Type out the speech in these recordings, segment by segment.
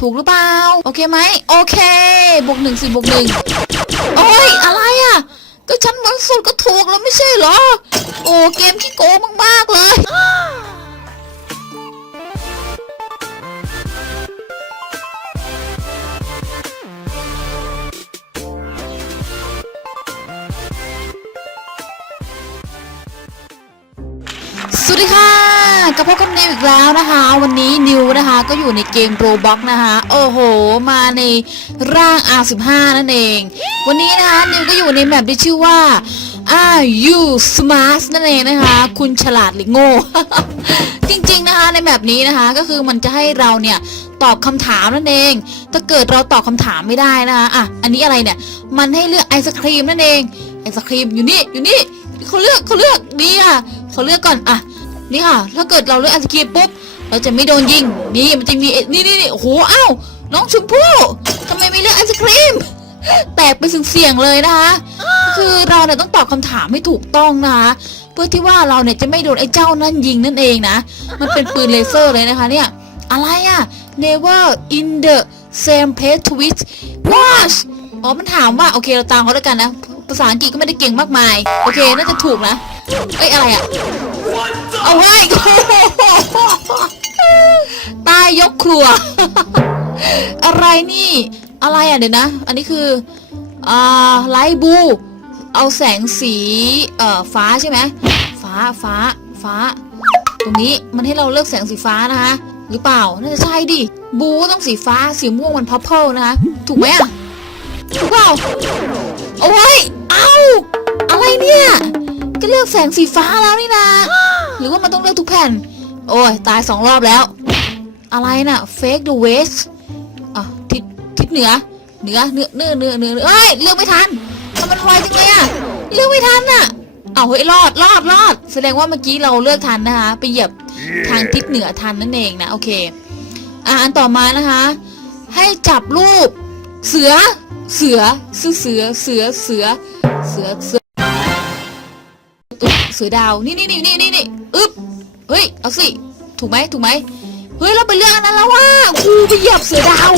ถูกหรือเปล่า โอเคไหม โอเค บวกหนึ่งสิบวกหนึ่งโอ้ย อะไรอะ ก็ฉันบางสุดก็ถูกแล้วไม่ใช่เหรอ โอ้เกมขี้โกงมาก ๆ เลยสวัสดีค่ะ กับพบกับนิวอีกแล้วนะคะ วันนี้นิวนะคะก็อยู่ในเกมโรบ็อกนะคะ โอ้โห มาในร่าง R15 นั่นเอง วันนี้นะคะนิวก็อยู่ในแมปที่ชื่อว่า Are you smart นั่นเองนะคะ คุณฉลาดหรือโง่ จริงๆนะคะในแมปนี้นะคะก็คือมันจะให้เราเนี่ยตอบคำถามนั่นเอง ถ้าเกิดเราตอบคำถามไม่ได้นะคะอะอันนี้อะไรเนี่ย มันให้เลือกไอศครีมนั่นเอง ไอศครีมอยู่นี่อยู่นี่เขาเลือกเขาเลือกนี่ค่ะเขาเลือกก่อนอะ นี่ค่ะ ถ้าเกิดเราเลือกไอศครีมปุ๊บ เราจะไม่โดนยิง นี่มันจะมี นี่นี่นี่โอ้โหอ้าวน้องชมพู่ทำไมไม่เลือกไอศครีม แตกไปเสียงๆเลยนะคะ คือเราเนี่ยต้องตอบคำถามให้ถูกต้องนะคะ เพื่อที่ว่าเราเนี่ยจะไม่โดนไอ้เจ้านั่นยิงนั่นเองนะ มันเป็นปืนเลเซอร์เลยนะคะเนี่ย อะไรอะ never in the same place twice watch อ๋อ มันถามว่า โอเค เราตามเขาแล้วกันนะ ภาษาอังกฤษก็ไม่ได้เก่งมากมาย โอเค น่าจะถูกนะ เอ้ย อะไรอะเอาไว้ตายยกครัว อะไรนี่ อะไรอะเดี๋ยวนะ อันนี้คือ อ่า ไลท์บู เอาแสงสี เอ่อ ฟ้าใช่ไหม ฟ้า ฟ้า ฟ้า ตรงนี้มันให้เราเลือกแสงสีฟ้านะคะ หรือเปล่า น่าจะใช่ดิ บูต้องสีฟ้า สีม่วงมันพัพเพิลนะคะ ถูกไหมอะถูกเปล่า ลือกแสงสีฟ้าแล้วนี่นะหรือว่ามันต้องเลือกทุกแผ่น โอ้ย ตายสองรอบแล้ว อะไรน่ะ fake the west อะทิศทิศเหนือ เหนือเหนือเหนือเหนือเหนือเหนือเอ้ยเลือกไม่ทันทำไมมันไวจังเลยอะเลือกไม่ทันอะเอาเฮ้ยรอดรอดรอด แสดงว่าเมื่อกี้เราเลือกทันนะคะ ไปเหยียบทางทิศเหนือทันนั่นเองนะ โอเค อะอันต่อมานะคะ ให้จับรูป เสือ เสือเสือเสือเสือเสือเสือเสือเสือดาว นี่นี่นี่นี่นี่นี่อึ๊บเฮ้ย เอาสิ ถูกไหมถูกไหมเฮ้ย เราไปเรื่องอันนั้นแล้วว่าคูไปเหยียบเสือดาว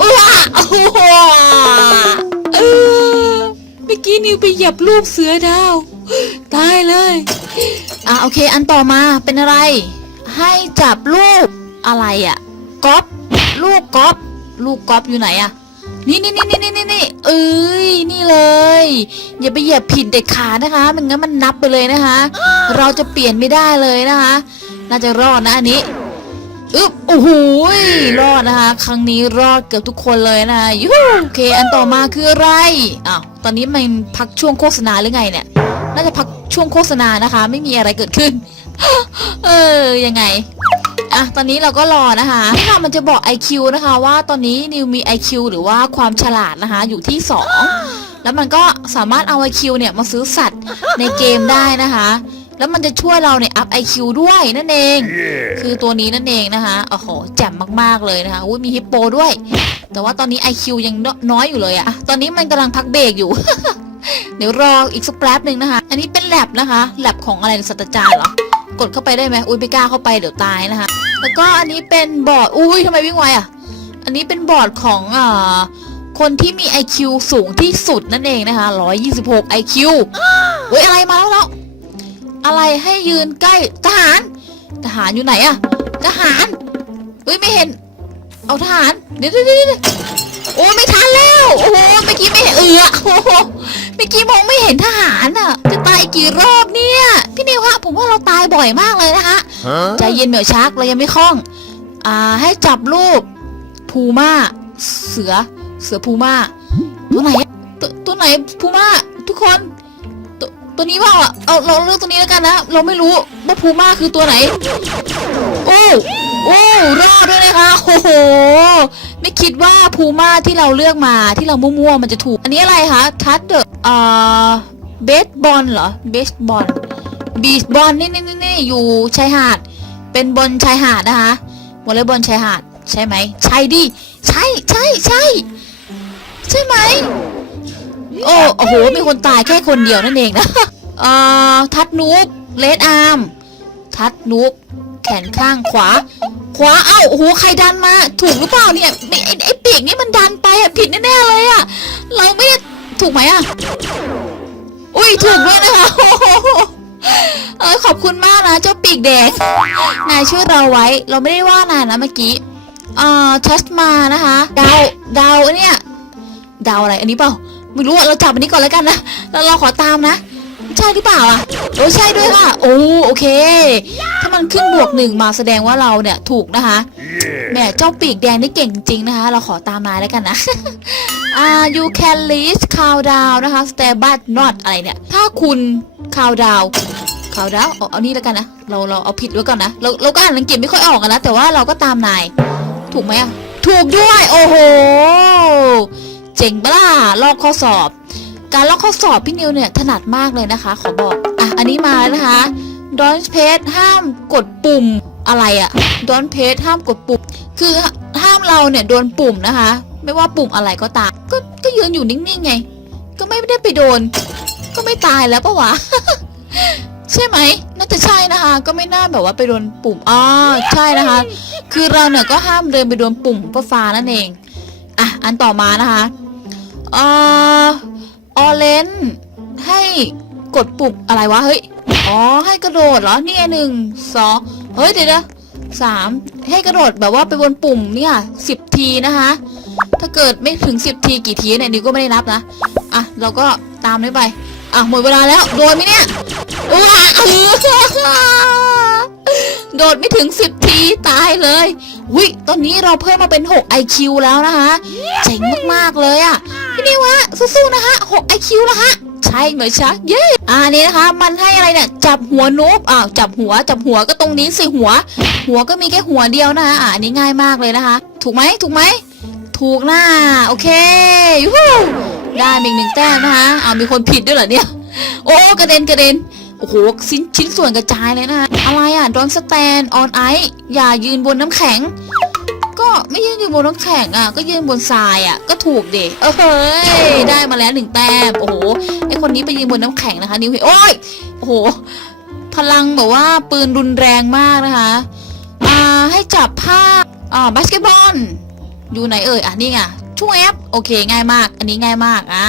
อ้ว้าโอ้โหเออเมื่อกี้นิวไปเหยียบรูปเสือดาว ตายเลย อะโอเค อันต่อมาเป็นอะไร ให้จับรูปอะไรอะก๊อปลูกก๊อปลูกก๊อปอยู่ไหนอะ นี่นี่นี่นี่นี่นี่นี่เอ้ยนี่เลย อย่าไปเหยียบผิดเด็ดขาดนะคะมันงั้นมันนับไปเลยนะคะ เราจะเปลี่ยนไม่ได้เลยนะคะ น่าจะรอดนะอันนี้อึ๊บโอ้โหรอดนะคะ ครั้งนี้รอดเกือบทุกคนเลยนะคะยูโอเค อันต่อมาคืออะไรอ้าวตอนนี้มันพักช่วงโฆษณาหรือไงเนี่ยน่าจะพักช่วงโฆษณานะคะ ไม่มีอะไรเกิดขึ้น เออยังไง อะตอนนี้เราก็รอนะคะนี่ค่ะมันจะบอก IQ นะคะว่าตอนนี้นิวมี IQ หรือว่าความฉลาดนะคะอยู่ที่ 2 แล้วมันก็สามารถเอา IQ เนี่ยมาซื้อสัตว์ในเกมได้นะคะ แล้วมันจะช่วยเราเนี่ยอัพ IQ ด้วยนั่นเอง คือตัวนี้นั่นเองนะคะโอ้โหแจ่มมากๆเลยนะคะอุ้ยมีฮิปโปด้วย แต่ว่าตอนนี้ IQ ยังน้อยอยู่เลยอะอะตอนนี้มันกำลังพักเบรกอยู่ เดี๋ยวรออีกสักแป๊บหนึ่งนะคะ อันนี้เป็นแลบนะคะแลบของอะไรศาสตราจารย์เหรอ กดเข้าไปได้ไหมอุ้ยไม่กล้าเข้าไปเดี๋ยวตายนะคะ แล้วก็อันนี้เป็นบอร์ดอุ้ยทำไมวิ่งไวอะอันนี้เป็นบอร์ดของอ่าคนที่มี IQ สูงที่สุดนั่นเองนะคะ126 IQ เฮ้ยอะไรมาแล้วแล้วอะไรให้ยืนใกล้ทหาร ทหารอยู่ไหนอะทหารเฮ้ยไม่เห็น เอาทหารเดี๋ยวเดี๋ยวเดี๋ยวเดี๋ยวโอ้ไม่ทันแล้ว โอ้โหเมื่อกี้ไม่เห็นเอือโอ้โหเมื่อ กี้มองไม่เห็นทหารอะจะตายกี่รอบเนี่ย พี่นิวฮะผมว่าเราตายบ่อยมากเลยนะคะ Huh? ใจเย็นเหมียวชักเรายังไม่คล่อง อ่าให้จับรูปพูม่าเสือเสือพูม่าตัวไหนอะตัวตัวไหนพูม่าทุกคนตัวตัวนี้เปล่าอะเอาเราเลือกตัวนี้แล้วกันนะเราไม่รู้ว่าพูม่าคือตัวไหน โอ้ โอ้รอดด้วยนะคะโอ้โห ไม่คิดว่าพูม่าที่เราเลือกมาที่เรามั่วๆมันจะถูก อันนี้อะไรคะทัดเดออ่าเบสบอลเหรอเบสบอลบีชบอลนี่นี่นี่นี่อยู่ชายหาด เป็นบอลชายหาดนะคะวอลเลย์บอลชายหาดใช่ไหมใช่ดิใช่ใช่ใช่ใช่ไหมโอ้โอ้โหมีคนตายแค่คนเดียวนั่นเองนะเอ่อทัดนูบเลดอาร์มทัดนูบ ขนข้างขวา ขวาเอ้าโอ้โหใครดันมา ถูกหรือเปล่าเนี่ยไอ้ไอ้ปีกนี่มันดันไปอะผิดแน่ๆเลยอะเราไม่ได้ถูกไหมอะอุ้ยถูกด้วยนะคะเออขอบคุณมากนะเจ้าปีกแดงนายช่วยเราไว้ เราไม่ได้ว่านายนะเมื่อกี้เอ่อทัสมานะคะดาวดาวเนี่ยดาวอะไรอันนี้เปล่าไม่รู้อะเราจับอันนี้ก่อนแล้วกันนะแล้วเราขอตามนะ ใช่หรือเปล่าอะโอ้ใช่ด้วยค่ะ โอ้โอเค ถ้ามันขึ้นบวกหนึ่งมาแสดงว่าเราเนี่ยถูกนะคะแหมเจ้าปีกแดงนี่เก่งจริงนะคะ เราขอตามนายแล้วกันนะ อ่า you can list countdown นะคะ stay but not อะไรเนี่ย ถ้าคุณ countdown countdown เอาเอานี่แล้วกันนะ เราเราเอาผิดไว้ก่อนนะ เราเราก็อ่านอังกฤษไม่ค่อยออกอะนะ แต่ว่าเราก็ตามนาย ถูกไหมอะถูกด้วย โอ้โห เจ๋งปะล่ะ ลอกข้อสอบ การลอกข้อสอบพี่นิวเนี่ยถนัดมากเลยนะคะ ขอบอก อะ อันนี้มาแล้วนะคะดอนเพจห้ามกดปุ่มอะไรอะดอนเพจห้ามกดปุ่ม คือห้ามเราเนี่ยโดนปุ่มนะคะ ไม่ว่าปุ่มอะไรก็ตาม ก็ก็ยืนอยู่นิ่งๆไง ก็ไม่ได้ไปโดน ก็ไม่ตายแล้วปะวะ ใช่ไหมน่าจะใช่นะคะ ก็ไม่น่าแบบว่าไปโดนปุ่มอ๋อใช่นะคะ คือเราเนี่ยก็ห้ามเดินไปโดนปุ่มฟ้านั่นเอง อะ อันต่อมานะคะเอ่อ ออเลนให้กดปุ่มอะไรวะ เฮ้ย อ๋อ ให้กระโดดเหรอ นี่ไงหนึ่งสองเฮ้ย เดี๋ยวนะสามให้กระโดดแบบว่าไปบนปุ่มเนี่ยสิบทีนะคะ ถ้าเกิดไม่ถึงสิบทีกี่ทีเนี่ยนิวก็ไม่ได้นับนะ อะ เราก็ตามนี้ไป อะ หมดเวลาแล้ว โดนไหมเนี่ยว้าโดดไม่ถึงสิบทีตายเลยวิตอนนี้เราเพิ่มมาเป็น 6 IQ แล้วนะคะ เจ๋งมาก ๆ เลยอะ พี่นิวฮะสู้ๆนะคะ6 IQ แล้วฮะใช่ไหมชะเย้อ่านี่นะคะ มันให้อะไรเนี่ยจับหัวนบอ้าจับหัวจับหัวก็ตรงนี้สิหัว หัวก็มีแค่หัวเดียวนะคะอ่าอันนี้ง่ายมากเลยนะคะ ถูกไหมถูกไหมถูกนะโอเคยูฮูได้อีกหนึ่งแต้มนะคะอ้าวมีคนผิดด้วยเหรอเนี่ย โอ้กระเด็นกระเด็นโอ้โหชิ้นชิ้นส่วนกระจายเลยนะคะอะไรอะ don't stand on ice อย่ายืนบนน้ำแข็ง ก็ไม่ยืนอยู่บนน้ำแข็งอะ ก็ยืนบนทรายอะ ก็ถูกเด็เออเฮ้ยได้มาแล้วหนึ่งแต้ม โอ้โห ไอคนนี้ไปยืนบนน้ำแข็งนะคะ นิวเฮโอ้ย โอ้โห พลังแบบว่าปืนรุนแรงมากนะคะ อ่า ให้จับผ้าอ่าบาสเกตบอล อยู่ไหนเอ่ย อะนี่ไงช่วยแอปโอเค ง่ายมาก อันนี้ง่ายมาก อ่า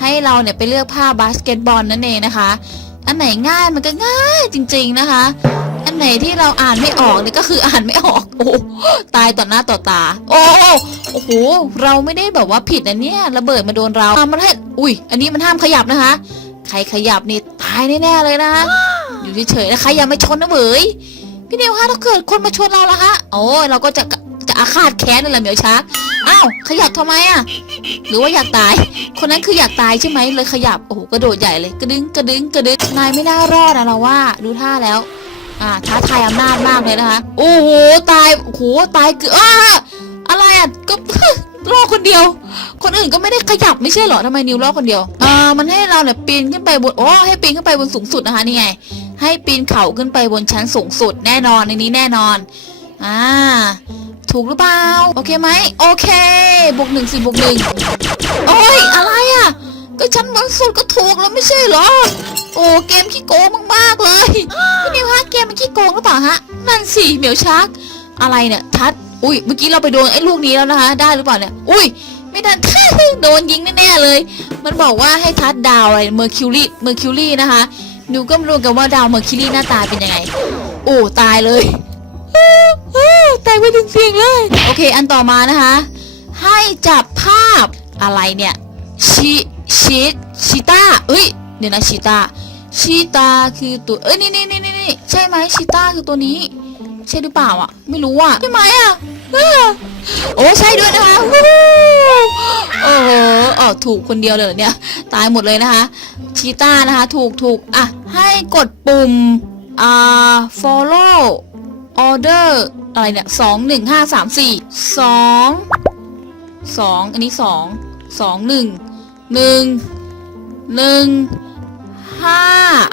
ให้เราเนี่ยไปเลือกผ้าบาสเกตบอลนั่นเองนะคะ อันไหนง่ายมันก็ง่ายจริง ๆนะคะ นไหนที่เราอ่านไม่ออกเนี่ยก็คืออ่านไม่ออก โอ้ตายต่อหน้าต่อตา โอ้โหโอ้โหเราไม่ได้แบบว่าผิดนะเนี่ยระเบิดมาโดนเราอะมันให้อุ้ย อันนี้มันห้ามขยับนะคะ ใครขยับนี่ตายแน่ๆเลยนะคะอยู่เฉยๆนะครอย่ามาชนนะเว้ยพี่นิวคะถ้าเกิดคนมาชนเราละคะโอ้เราก็จะจะอาฆาตแค้นเลยละเหมียวชักอ้าวขยับทำไมอะ หรือว่าอยากตาย คนนั้นคืออยากตายใช่ไหมเลยขยับโอ้โหกระโดดใหญ่เลย กระดึงกระดึงกระดึงนายไม่น่ารอดนะเราว่า ดูท่าแล้ว อ่าท้าทายอำนาจมากเลยนะคะ โอ้โห ตายโอ้โหตายเกือบอะไรอะ ก็รอคนเดียว คนอื่นก็ไม่ได้ขยับไม่ใช่เหรอทำไมนิวรอคนเดียวอ่ามันให้เราเนี่ยปีนขึ้นไปบน โอ้ ให้ปีนขึ้นไปบนสูงสุดนะคะนี่ไง ให้ปีนเขาขึ้นไปบนชั้นสูงสุดแน่นอนในนี้แน่นอน อ่า ถูกหรือเปล่า โอเคไหม โอเค บวกหนึ่งสี่บวกหนึ่งโอ้ย อะไรอะ ก็ชั้นบนสุดก็ถูกแล้วไม่ใช่เหรอ โอ้เกมขี้โกงมากๆเลยพี่นิวฮะเกมมันขี้โกงหรือเปล่าฮะนั่นสิเหมียวชักอะไรเนี่ยทัดอุ้ยเมื่อกี้เราไปโดนไอ้ลูกนี้แล้วนะคะ ได้หรือเปล่าเนี่ยอุ้ยไม่ทันโดนยิงแน่ๆเลย มันบอกว่าให้ทัดดาวอะไรเมอร์คิวรีเมอร์คิวรีนะคะนิวก็ไม่รู้กันว่าดาวเมอร์คิวรีหน้าตาเป็นยังไงโอ้ตายเลยตายไปถึงเสียงเลย โอเค อันต่อมานะคะ ให้จับภาพอะไรเนี่ยชิชิชิต้าเอ้ยเดี๋ยวนะชิต้า ชิตาคือตัวเอ้ยนี่นี่นี่นี่นี่ใช่ไหมชิตาคือตัวนี้ ใช่หรือเปล่าอะ ไม่รู้อะใช่ไหมอะโอ้ใช่ด้วยนะคะโอ้โหอ๋อถูกคนเดียวเลยเหรอเนี่ย ตายหมดเลยนะคะ ชีตานะคะถูกถูกอะ ให้กดปุ่มอ่า follow order อะไรเนี่ยสองหนึ่งห้าสามสี่สองสองอันนี้สองสองหนึ่งหนึ่งหนึ่ง ห้า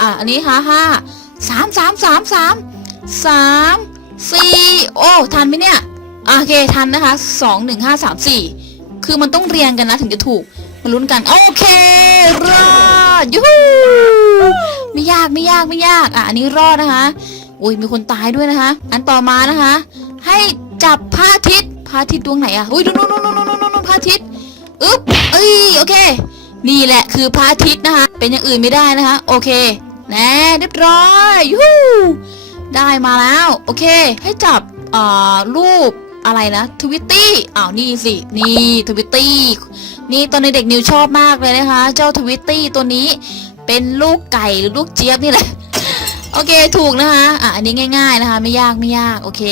อะอันนี้ห้าห้าสามสามสามสามสามสี่โอ้ทันไหมเนี่ยโอเคทันนะคะสองหนึ่งห้าสามสี่คือมันต้องเรียงกันนะถึงจะถูกมาลุ้นกัน โอเครอดยูฮูไม่ยากไม่ยากไม่ยากอะอันนี้รอดนะคะอุ้ยมีคนตายด้วยนะคะ อันต่อมานะคะ ให้จับพระอาทิตย์พระอาทิตย์ดวงไหนอะอุ้ยนู่นนู่นนู่นนู่นนู่นพระอาทิตย์อึ๊บเอ้ยโอเค นี่แหละคือพระอาทิตย์นะคะ เป็นอย่างอื่นไม่ได้นะคะ โอเคแน่เรียบร้อยยูได้มาแล้ว โอเค ให้จับอ่อรูปอะไรนะทวิตตี้อ้าวนี่สิ นี่ทวิตตี้นี่ตอนในเด็กนิวชอบมากเลยนะคะ เจ้าทวิตตี้ตัวนี้ เป็นลูกไก่หรือลูกเจี๊ยบนี่แหละ โอเคถูกนะคะ อะอันนี้ง่ายๆนะคะ ไม่ยากไม่ยาก โอเค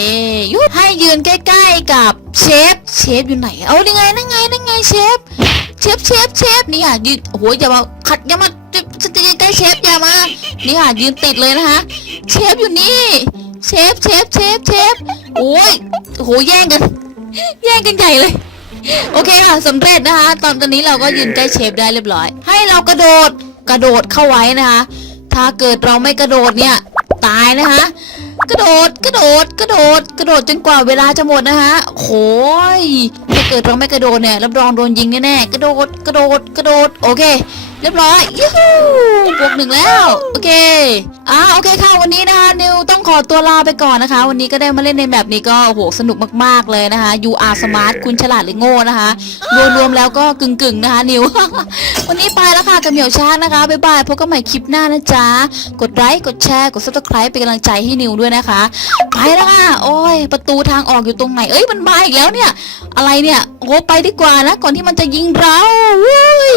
ยุให้ยืนใกล้ ๆกับเชฟ เชฟอยู่ไหน เอายังไงนั่งไงนั่งไงเชฟ เชฟเชฟเชฟนี่ค่ะยืนโอ้โหอย่ามาขัดอย่ามาจะจะใกล้เชฟอย่ามานี่ค่ะยืนติดเลยนะคะเชฟอยู่นี่เชฟเชฟเชฟเชฟโอ้ยโอ้โหแย่งกัน แย่งกันใหญ่เลยโอเคค่ะสำเร็จนะคะ ตอนตอนนี้เราก็ยืนใกล้เชฟได้เรียบร้อย ให้เรากระโดดกระโดดเข้าไว้นะคะ ถ้าเกิดเราไม่กระโดดเนี่ยตายนะคะ กระโดดกระโดดกระโดดกระโดดจนกว่าเวลาจะหมดนะฮะโอยถ้าเกิดเราไม่กระโดดเนี่ยรับรองโดนยิงแน่ๆกระโดดกระโดดกระโดดโอเค เรียบร้อยยูฮูบวกหนึ่งแล้ว โอเคอ่าโอเคค่ะวันนี้นะคะนิวต้องขอตัวลาไปก่อนนะคะ วันนี้ก็ได้มาเล่นในแบบนี้ก็โอ้โหสนุกมากๆเลยนะคะ you are smart คุณฉลาดหรือโง่นะคะ รวมๆแล้วก็กึ่งๆนะคะนิว วันนี้ไปแล้วค่ะกับเหมียวชาตินะคะบ๊ายบายพบกันใหม่คลิปหน้านะจ๊ะ กดไลค์กดแชร์กด subscribe เป็นกำลังใจให้นิวด้วยนะคะ ไปแล้วค่ะโอ้ยประตูทางออกอยู่ตรงไหนเอ้ยมันมาอีกแล้วเนี่ย อะไรเนี่ยโอ้ไปดีกว่านะก่อนที่มันจะยิงเราเว้ย